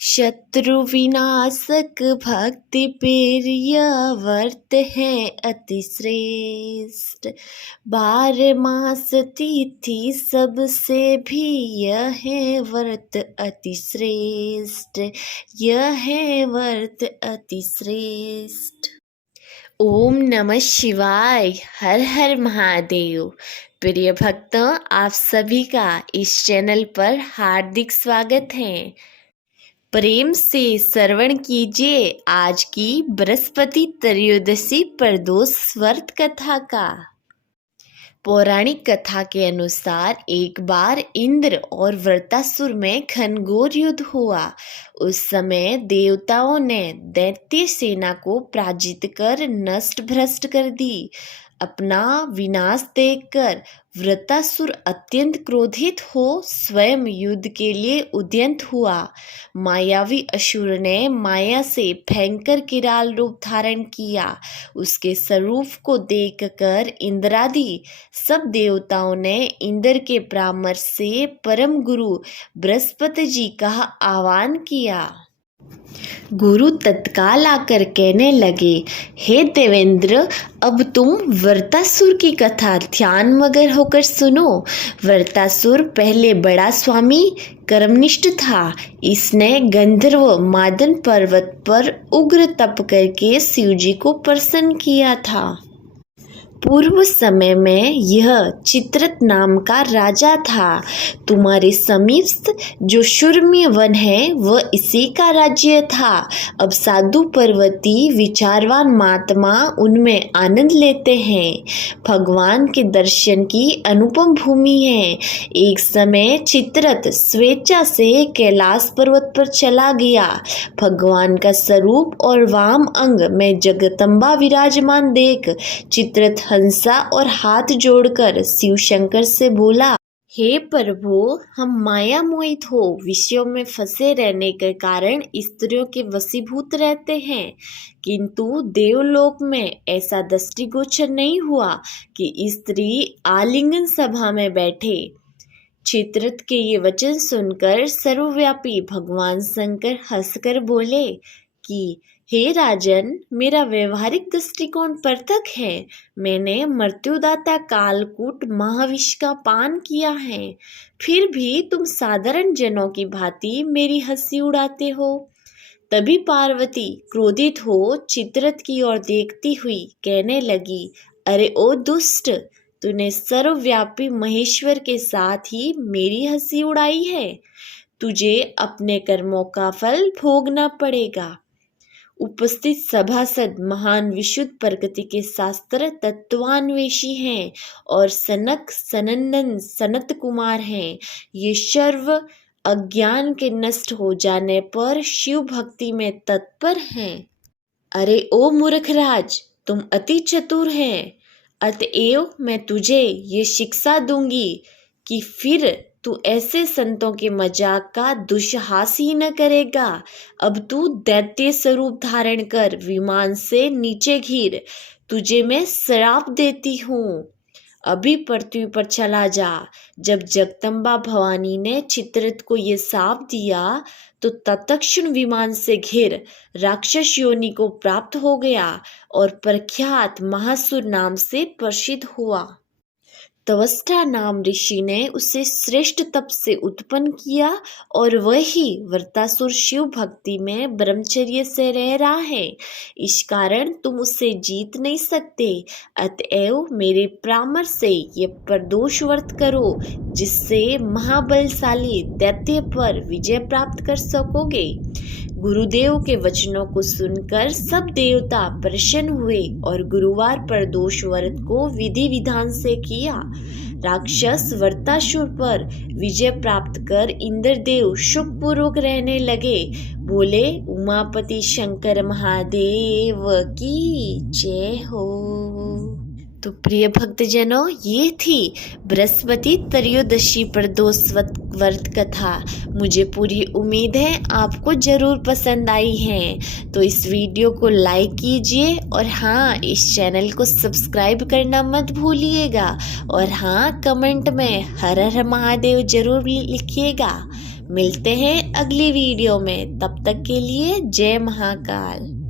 शत्रु विनाशक भक्ति प्रिय व्रत है अति श्रेष्ठ। 12 मास तिथि सबसे भी यह है व्रत अति श्रेष्ठ। यह है व्रत अति श्रेष्ठ। ओम नमः शिवाय। हर हर महादेव। प्रिय भक्तों, आप सभी का इस चैनल पर हार्दिक स्वागत है। प्रेम से श्रवण कीजिए आज की बृहस्पति त्रयोदशी प्रदोष व्रत कथा का। पौराणिक कथा के अनुसार एक बार इंद्र और वृत्रासुर में घनघोर युद्ध हुआ। उस समय देवताओं ने दैत्य सेना को पराजित कर नष्ट भ्रष्ट कर दी। अपना विनाश देखकर वृत्रासुर अत्यंत क्रोधित हो स्वयं युद्ध के लिए उद्यत हुआ। मायावी असुर ने माया से भयंकर किराल रूप धारण किया। उसके स्वरूप को देखकर इंद्रादि सब देवताओं ने इंद्र के परामर्श से परम गुरु बृहस्पति जी का आह्वान किया। गुरु तत्काल आकर कहने लगे, हे देवेंद्र, अब तुम वृत्रासुर की कथा ध्यान मग्न होकर सुनो। वृत्रासुर पहले बड़ा स्वामी कर्मनिष्ठ था। इसने गंधर्व मादन पर्वत पर उग्र तप करके शिवजी को प्रसन्न किया था। पूर्व समय में यह चित्रत नाम का राजा था। तुम्हारे समीप जो शूरम्य वन है वह इसी का राज्य था। अब साधु पर्वती विचारवान महात्मा उनमें आनंद लेते हैं। भगवान के दर्शन की अनुपम भूमि है। एक समय चित्रत स्वेच्छा से कैलाश पर्वत पर चला गया। भगवान का स्वरूप और वाम अंग में जगदम्बा विराजमान देख चित्रत हंसा और हाथ जोड़कर शिव शंकर से बोला, हे प्रभु, हम माया मोहित हो विषयों में फंसे रहने के कारण स्त्रियों के वशीभूत रहते हैं, किंतु देवलोक में ऐसा दृष्टिगोचर नहीं हुआ कि स्त्री आलिंगन सभा में बैठे। चित्रत के ये वचन सुनकर सर्वव्यापी भगवान शंकर हंसकर बोले कि हे राजन, मेरा व्यवहारिक दृष्टिकोण पृथक है। मैंने मृत्युदाता कालकूट महाविष का पान किया है, फिर भी तुम साधारण जनों की भांति मेरी हंसी उड़ाते हो। तभी पार्वती क्रोधित हो चित्रत की ओर देखती हुई कहने लगी, अरे ओ दुष्ट, तूने सर्वव्यापी महेश्वर के साथ ही मेरी हंसी उड़ाई है। तुझे अपने कर्मों का फल भोगना पड़ेगा। उपस्थित सभासद महान विशुद्ध प्रकृति के शास्त्र तत्वान्वेषी हैं और सनक सनंदन सनत कुमार हैं। ये सर्व अज्ञान के नष्ट हो जाने पर शिव भक्ति में तत्पर हैं। अरे ओ मूर्खराज, तुम अति चतुर हैं, अतएव मैं तुझे ये शिक्षा दूंगी कि फिर तू ऐसे संतों के मजाक का दुस्साहस ही न करेगा। अब तू दैत्य स्वरूप धारण कर विमान से नीचे गिर। तुझे मैं श्राप देती हूँ, अभी पृथ्वी पर चला जा। जब जगदम्बा भवानी ने चित्रत को ये शाप दिया तो तत्क्षण विमान से घिर राक्षस योनि को प्राप्त हो गया और प्रख्यात महासुर नाम से प्रसिद्ध हुआ। त्वष्टा नाम ऋषि ने उसे श्रेष्ठ तप से उत्पन्न किया और वही वृत्रासुर शिव भक्ति में ब्रह्मचर्य से रह रहा है। इस कारण तुम उसे जीत नहीं सकते। अतएव मेरे परामर्श से ये प्रदोष व्रत करो, जिससे महाबलशाली दैत्य पर विजय प्राप्त कर सकोगे। गुरुदेव के वचनों को सुनकर सब देवता प्रसन्न हुए और गुरुवार प्रदोष व्रत को विधि विधान से किया। राक्षस वृत्रासुर पर विजय प्राप्त कर इंद्रदेव सुखपूर्वक रहने लगे। बोले, उमापति शंकर महादेव की जय हो। तो प्रिय भक्तजनों, ये थी बृहस्पति त्रयोदशी प्रदोष व्रत कथा। मुझे पूरी उम्मीद है आपको ज़रूर पसंद आई है। तो इस वीडियो को लाइक कीजिए और हाँ, इस चैनल को सब्सक्राइब करना मत भूलिएगा। और हाँ, कमेंट में हर हर महादेव जरूर लिखिएगा। मिलते हैं अगली वीडियो में, तब तक के लिए जय महाकाल।